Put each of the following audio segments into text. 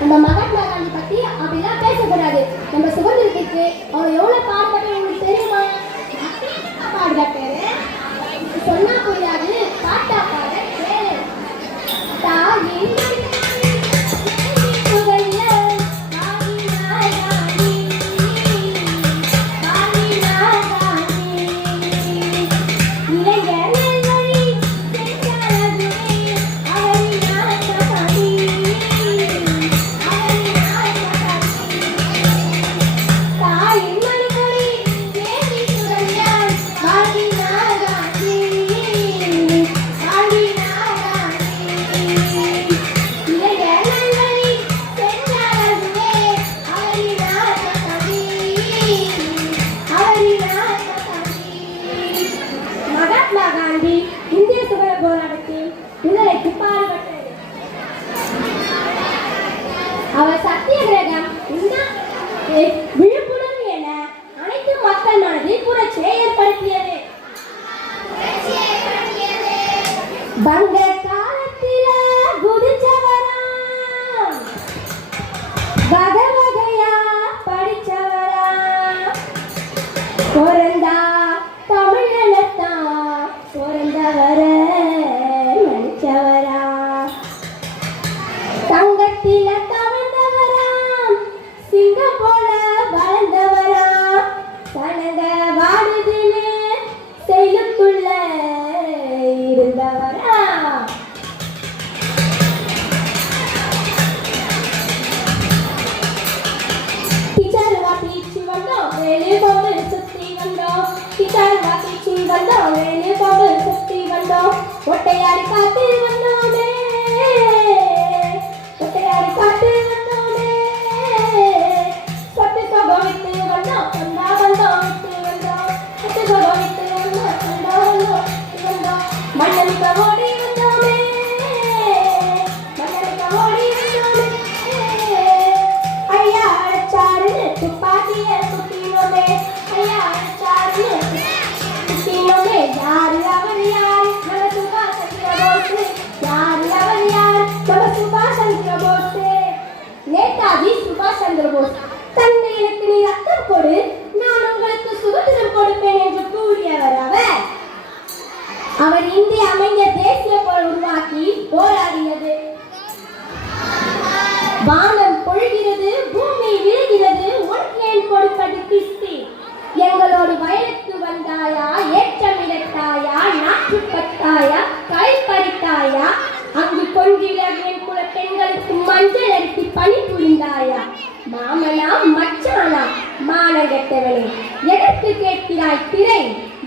நம்ம மகாத்மா காந்தி பத்தி அப்படிலாம் பேசக்கூடாது. நம்ம சுதந்திரத்துக்கு அவர் எவ்வளவு பாடுபட்டு உங்களுக்கு தெரியுமா? பாடுபட்டாரு சொன்னா புரியாது, பாட்டா பாட கேளு. தாயின் அவர் சத்தியகிரகம் விழிப்புணர்வு என அனைத்து மக்கள் மனதில் புரட்சியை ஏற்படுத்தியது. பங்க காலத்தில குதிச்சவராம், வகை வகையா படிச்சவராம், பிறந்தா தமிழத்தான் பிறந்தவர நினைச்சவரா, தங்கத்தில ஒட்டையாடி காத்து வந்தோமே, ஒட்டையாடி காத்து வந்தோமே, சொத்து சோகவித்து வந்தோம், வந்தா வந்தோம் விட்டு வந்தோம், சொத்து சோகவித்து வந்தோம், வந்தா வந்தோம் வந்தோம், மண்ணளிக்க ஓடி வந்தோமே, மண்ணளிக்க ஓடி வந்தோமே, ஐயா அழைச்சாருன்னு துப்பாக்கிய சுத்தினோமே, ஐயா அழைச்சாருன்னு சுத்தினோமே, யாரு அவர் யார்? நேதாஜி சுபாஷ் சந்திர போஸ். தந்தை எனக்கு நீ ரத்தம் கொடு, நான் உங்களுக்கு சுதந்திரம் கொடுப்பேன் என்று கூறியவர் அவர். அவர் இந்திய அமைந்த தேசிய போர் உருவாக்கி போராடியது. வானம் பொழிகிறது, பூமி விழுகிறது, உனக்கேன் கொடுப்பது கிஸ்தி? எங்களோடு வயலுக்கு வந்தாயா, ஏற்றம் இடத்தாயா, நாற்று பட்டாயா, கை பறித்தாயா, அங்கு கொன்றிலகின் குல பெண்களுக்கு மஞ்சள் அடித்து பணி புரிந்தாயா? மாமனா மச்சானா மானகெட்டவனே, எதற்கு கேட்கிறாய் திரை,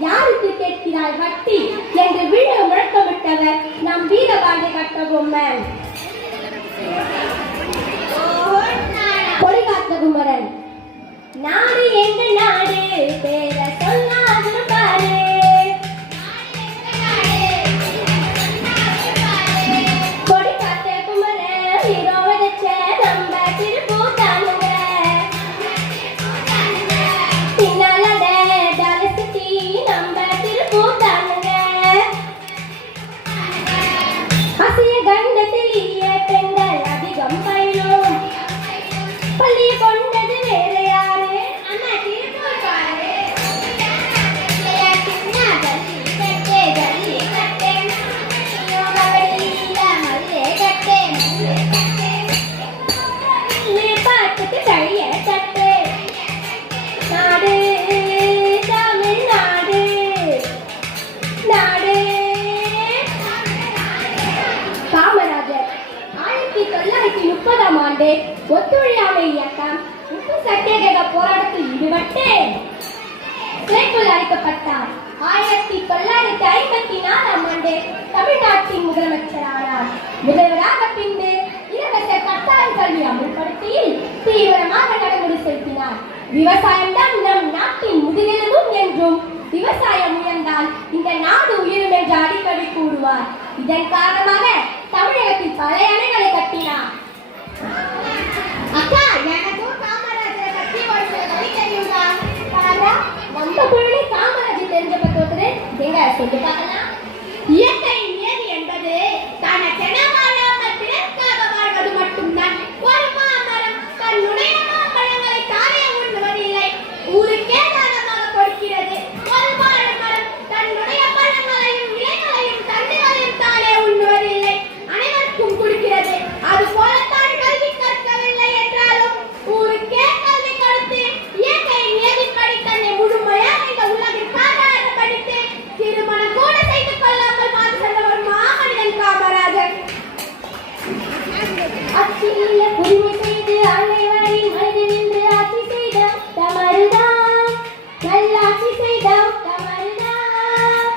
யாருக்கு கேட்கிறாய் வட்டி என்று விழ முழக்கமிட்டவர் நம் வீரபாண்டிய கட்டபொம்மன். கொடிகாத்த குமரன். நாடு எங்க நாடு பேர சொல்லாது பாரு, ஆண்டு ஒத்துழையாமை இயக்கம் உப்பு சத்தியாகிரக போராட்டத்தில் ஈடுபட்டு சிறைக்குள் அடைக்கப்பட்டார். 1954ஆம் ஆண்டு தமிழ்நாட்டின் முதலமைச்சரானார். முதல்வராக பின்பு இலவச கட்டாய கல்வி அமல்படுத்தியில் தீவிரமாக நடைமுறை செலுத்தினார். விவசாயம் தான் நம் நாட்டின் முதுகெலும்பும் என்றும் விவசாயம் உயர்ந்தால் இந்த நாடு உயரும் என்று அடிக்கடி கூறுவார். இதன் காரணமாக தமிழகத்தில் பல அணைகளை கட்டினார். அக்கா, எனக்கும் காமராஜரை பற்றி ஒரு சில வழி தெரியுமா? நம்ம குழந்தை காமராஜர் தெரிஞ்ச பத்தோடு எங்க சொல்லி பார்க்கலாம். இயற்கை நியதி என்பது தனக்கென வாழாமல் பிறர்க்காக வாழ்வது மட்டும்தான். ஒரு மாமரம் தன்னுடைய மாம்பழங்களை தானே உண்ணுவதில்லை, ஊருக்கே தானமாக கொடுக்கிறது. ஒரு வாழைமரம் தன்னுடைய பழங்களையும் இலைகளையும் தண்டுகளையும் தானே உண்ணுவதில்லை, அனைவருக்கும் கொடுக்கிறது. அது போலத்தான் கல்வி கற்கவில்லை என்றாலும் ஊருக்கே கல்வி கொடுத்து இயற்கை நியதிப்படி தன்னை முழுமையாக இந்த உலகிற்காக படித்து திருமணம் கூட செய்து கொள்ளாமல் மாற்றி சென்ற ஒரு மாமனிதன் காமராஜர். அச்சில புதுமை செய்து அனைவரை மனித நின்று ஆட்சி செய்த தமருதான், நல்லாட்சி செய்த தமருதான்.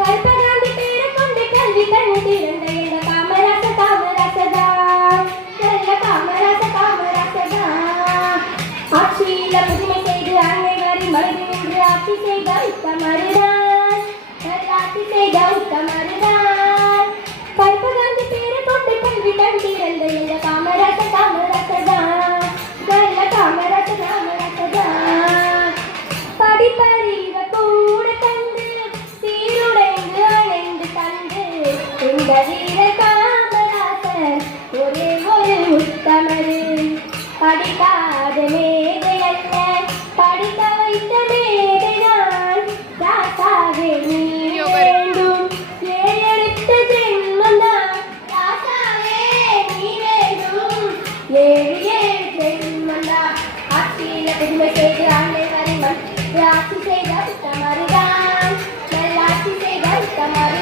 கற்பகாந்தி பேரை கொண்டு கல்வி கண்ணு திறந்த இந்த காமராசதான், நல்ல காமராசதான். ஆட்சியில புதுமை செய்து அனைவரை மனித நின்று ஆட்சி செய்த தமருதான், நல்லாட்சி செய்த தமருதான். கற்பகாந்தி பேரை கொண்டு கல்வி கண் திறந்த இந்த காமராசதான், நல்ல காமராசதான். படிப்பறிவ கூட தந்து சீருடைந்து அணைந்து தந்து இந்த வீர காமராசர் ஒரே ஒரு உத்தமரு. படிக்காத மேதை அல்ல, படிக்க வைத்த மேதைதான். ராசாவே நீ வேண்டும், ஏழெடுத்த ஜென்மந்தான். ராசாவே நீ வேண்டும், ஏழு ஜென்மந்தான். ஆட்சியில புதுமை செய்து அனைவரை ஆட்சி செய்த உத்தமருதான், நல்லாட்சி செய்த உத்தமரு.